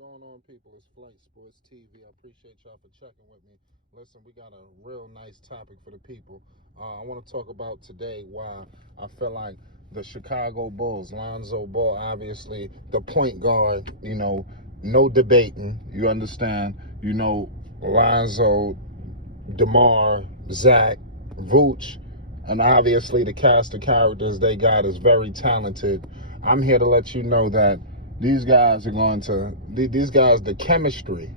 going on, people? It's Flight Sports TV. I appreciate y'all for checking with me. Listen, we got a real nice topic for the people. I want to talk about today why I feel like the Chicago Bulls, Lonzo Ball, obviously the point guard, no debating. You understand? Lonzo, DeMar, Zach, Vooch, and obviously the cast of characters they got is very talented. I'm here to let you know that these guys, the chemistry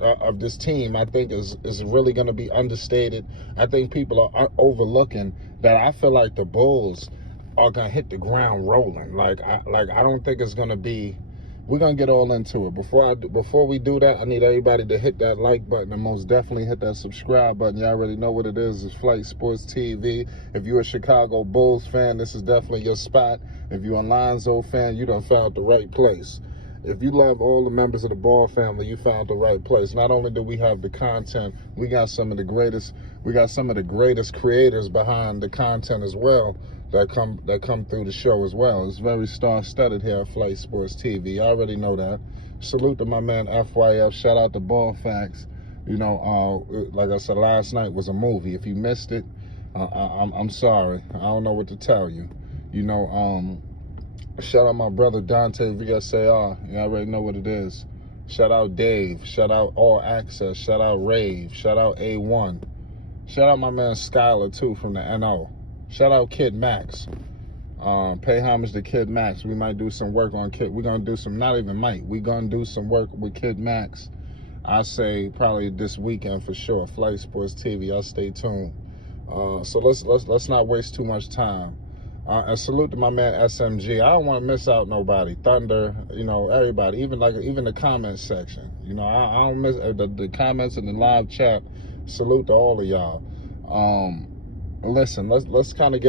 of this team, I think is really going to be understated. I think people are overlooking that. I feel like the Bulls are going to hit the ground rolling. I don't think it's going to be. We're going to get all into it. Before we do that, I need everybody to hit that like button and most definitely hit that subscribe button. You already know what it is. It's Flight Sports TV. If you're a Chicago Bulls fan, this is definitely your spot. If you're a Lonzo fan, you done found the right place. If you love all the members of the Ball family, you found the right place. Not only do we have the content, we got some of the greatest creators behind the content as well that come through the show as well. It's very star-studded here at Flight Sports TV. I already know that. Salute to my man FYF. Shout out to Ball Facts. Like I said, last night was a movie. If you missed it, I'm sorry. I don't know what to tell you. Shout out my brother Dante VSAR. You already know what it is. Shout out Dave. Shout out All Access. Shout out Rave. Shout out A1. Shout out my man Skylar too from the NO. Shout out Kid Max. Pay homage to Kid Max. We might do some work on Kid. We're gonna do some. Not even might. We're gonna do some work with Kid Max. I say probably this weekend for sure. Flight Sports TV. Y'all stay tuned. So let's not waste too much time. And salute to my man SMG. I don't want to miss out nobody. Thunder, everybody, even the comment section. I don't miss the comments in the live chat. Salute to all of y'all. Listen, let's kind of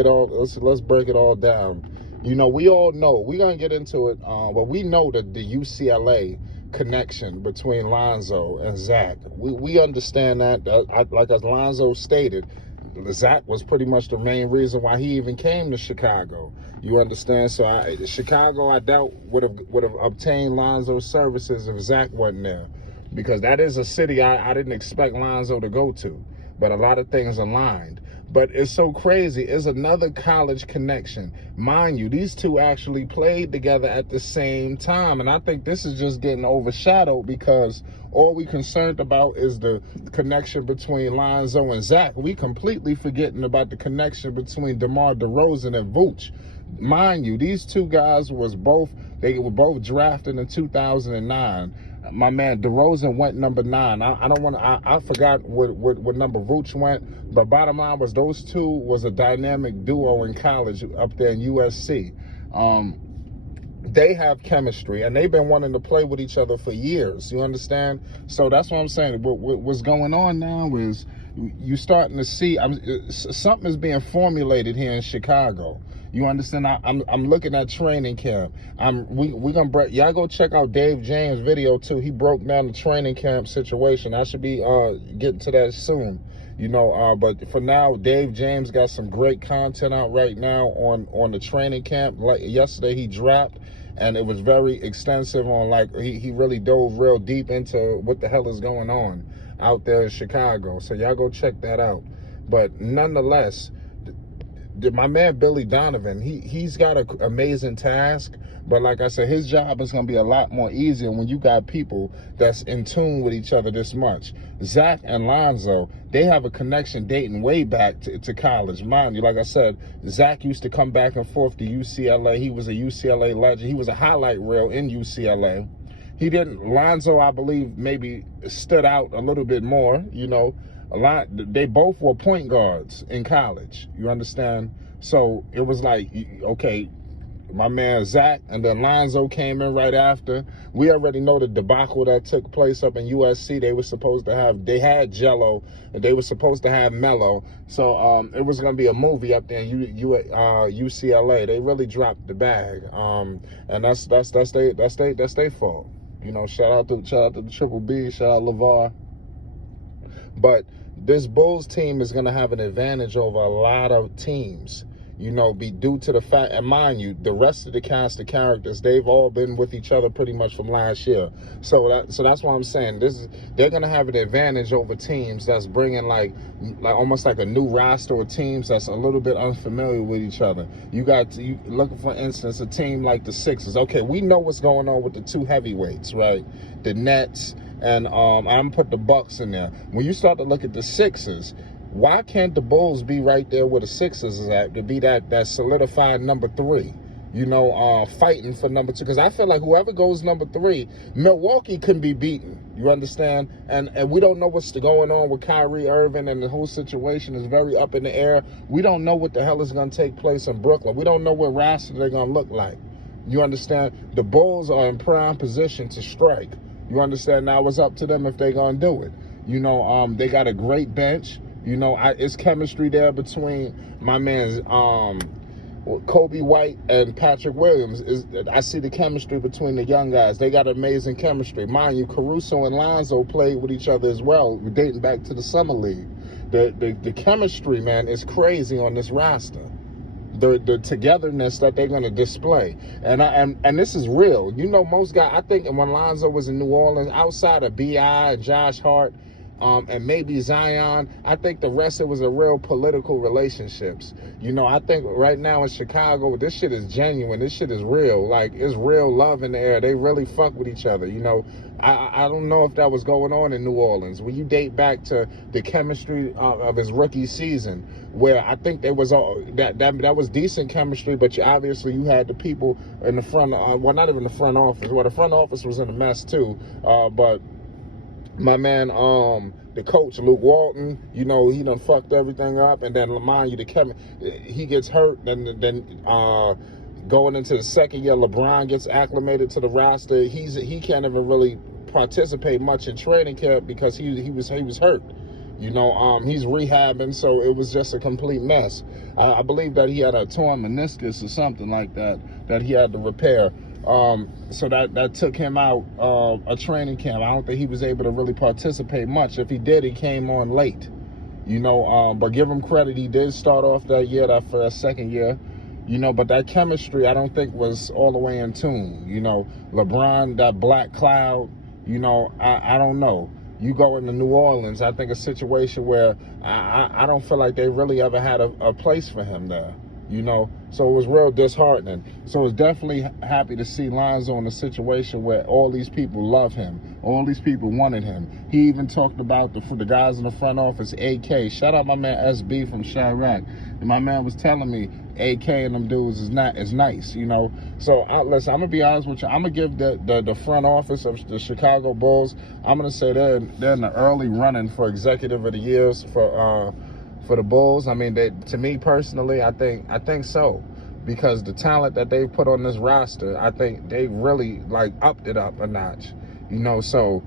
let's break it all down. We all know we're gonna get into it. But we know that the UCLA connection between Lonzo and Zach. We understand that. Like as Lonzo stated, Zach was pretty much the main reason why he even came to Chicago. You understand? So Chicago, I doubt would have obtained Lonzo's services if Zach wasn't there, because that is a city I didn't expect Lonzo to go to, but a lot of things aligned. But it's so crazy. It's another college connection. Mind you, these two actually played together at the same time. And I think this is just getting overshadowed because all we concerned about is the connection between Lonzo and Zach. We completely forgetting about the connection between DeMar DeRozan and Vooch. Mind you, these two guys were both drafted in 2009. My man DeRozan went number 9. I forgot what number Vooch went, but bottom line was those two was a dynamic duo in college up there in USC. They have chemistry, and they've been wanting to play with each other for years. You understand? So that's what I'm saying. What's going on now is you starting to see something is being formulated here in Chicago. You understand? I'm looking at training camp. We gonna break. Y'all go check out Dave James' video too. He broke down the training camp situation. I should be getting to that soon. But for now, Dave James got some great content out right now on the training camp. Like yesterday, he dropped, and it was very extensive on he really dove real deep into what the hell is going on out there in Chicago. So y'all go check that out. But nonetheless, my man Billy Donovan, he's got an amazing task, but like I said, his job is going to be a lot more easier when you got people that's in tune with each other this much. Zach and Lonzo, they have a connection dating way back to college. Mind you, like I said, Zach used to come back and forth to UCLA. He was a UCLA legend. He was a highlight reel in UCLA. Lonzo, I believe, maybe stood out a little bit more, a lot. They both were point guards in college. You understand? So it was like, okay, my man Zach and then Lonzo came in right after. We already know the debacle that took place up in USC. They had Jello, and they were supposed to have Melo. So it was going to be a movie up there in UCLA. They really dropped the bag. And that's their fault. Shout out to the Triple B. Shout out LeVar. But this Bulls team is going to have an advantage over a lot of teams. you know, be due to the fact, and mind you, the rest of the cast of characters, they've all been with each other pretty much from last year. So that's why I'm saying they're gonna have an advantage over teams that's bringing like almost like a new roster of teams that's a little bit unfamiliar with each other. You look, for instance, a team like the Sixers. Okay, we know what's going on with the two heavyweights, right? The Nets and I'm gonna put the Bucks in there. When you start to look at the Sixers, why can't the Bulls be right there where the Sixers is at to be that solidified number 3? You know, fighting for number 2. Because I feel like whoever goes number 3, Milwaukee can be beaten. You understand? And we don't know what's going on with Kyrie Irving, and the whole situation is very up in the air. We don't know what the hell is going to take place in Brooklyn. We don't know what roster they're going to look like. You understand? The Bulls are in prime position to strike. You understand? Now it's up to them if they're going to do it. You know, they got a great bench. You know, it's chemistry there between my man's Kobe White and Patrick Williams. I see the chemistry between the young guys. They got amazing chemistry. Mind you, Caruso and Lonzo played with each other as well, dating back to the Summer League. The chemistry, man, is crazy on this roster. The togetherness that they're going to display. And this is real. You know, most guys, I think when Lonzo was in New Orleans, outside of B.I. and Josh Hart, and maybe Zion, I think the rest of it was a real political relationships. You know, I think right now in Chicago, this shit is genuine. This shit is real. Like, it's real love in the air. They really fuck with each other. You know, I don't know if that was going on in New Orleans. When you date back to the chemistry of his rookie season, where I think there was that was decent chemistry, but you had the people in the front, well, not even the front office. Well, the front office was in a mess too, but my man, the coach, Luke Walton, you know, he done fucked everything up. And then, mind you, he gets hurt. Then going into the second year, LeBron gets acclimated to the roster. He can't even really participate much in training camp because he was hurt. You know, he's rehabbing, so it was just a complete mess. I believe that he had a torn meniscus or something like that he had to repair. So that took him out of a training camp. I don't think he was able to really participate much. If he did, he came on late. You know, but give him credit, he did start off that year, for that second year. You know, but that chemistry, I don't think was all the way in tune. You know, LeBron, that black cloud, you know, I don't know. You go into New Orleans, I think a situation where I don't feel like they really ever had a place for him there. You know, so it was real disheartening. So it's definitely happy to see Lonzo in a situation where all these people love him. All these people wanted him. He even talked about the guys in the front office, AK. Shout out my man SB from Chirac. And my man was telling me AK and them dudes is nice, you know. So listen, I'm gonna be honest with you. I'm gonna give the front office of the Chicago Bulls, I'm gonna say they're in the early running for executive of the years for the Bulls. I mean, to me personally, I think so, because the talent that they've put on this roster, I think they really like upped it up a notch. You know, so,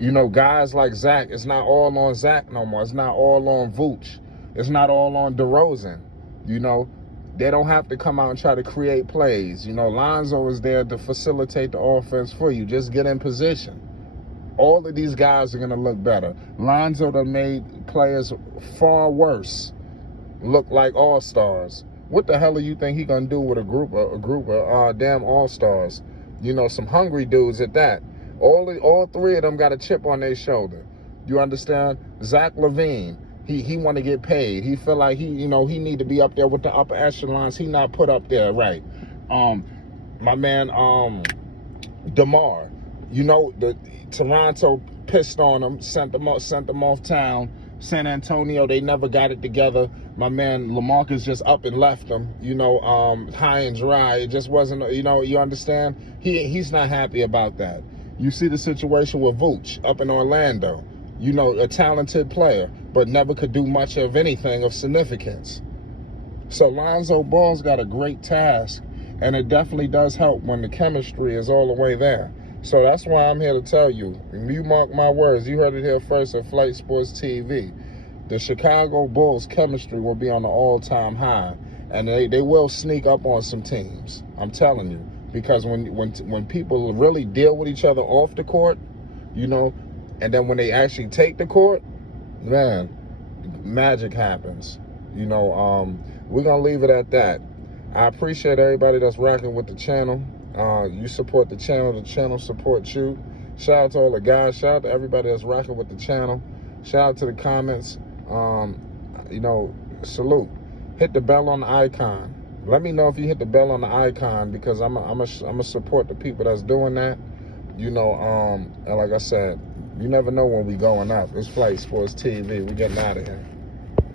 you know, guys like Zach, it's not all on Zach no more. It's not all on Vooch. It's not all on DeRozan. You know, they don't have to come out and try to create plays. You know, Lonzo is there to facilitate the offense for you. Just get in position. All of these guys are going to look better. Lonzo done made players far worse look like all-stars. What the hell do you think he going to do with a group of damn all-stars? You know, some hungry dudes at that. All three of them got a chip on their shoulder. You understand? Zach LaVine, he want to get paid. He feel like he need to be up there with the upper echelons. He not put up there right. My man, DeMar, you know, the Toronto pissed on him, sent them off town. San Antonio, they never got it together. My man LaMarcus just up and left them, you know, high and dry. It just wasn't, you know, you understand? He's not happy about that. You see the situation with Vooch up in Orlando. You know, a talented player, but never could do much of anything of significance. So Lonzo Ball's got a great task, and it definitely does help when the chemistry is all the way there. So that's why I'm here to tell you, you mark my words, you heard it here first at Flight Sports TV. The Chicago Bulls chemistry will be on an all-time high, and they will sneak up on some teams. I'm telling you, because when people really deal with each other off the court, you know, and then when they actually take the court, man, magic happens. You know, we're going to leave it at that. I appreciate everybody that's rocking with the channel. You support the channel supports you. Shout out to all the guys. Shout out to everybody that's rocking with the channel. Shout out to the comments. You know, salute. Hit the bell on the icon. Let me know if you hit the bell on the icon, because I'm a support the people that's doing that. You know, and like I said, you never know when we going up. It's Flight Sports TV. We getting out of here.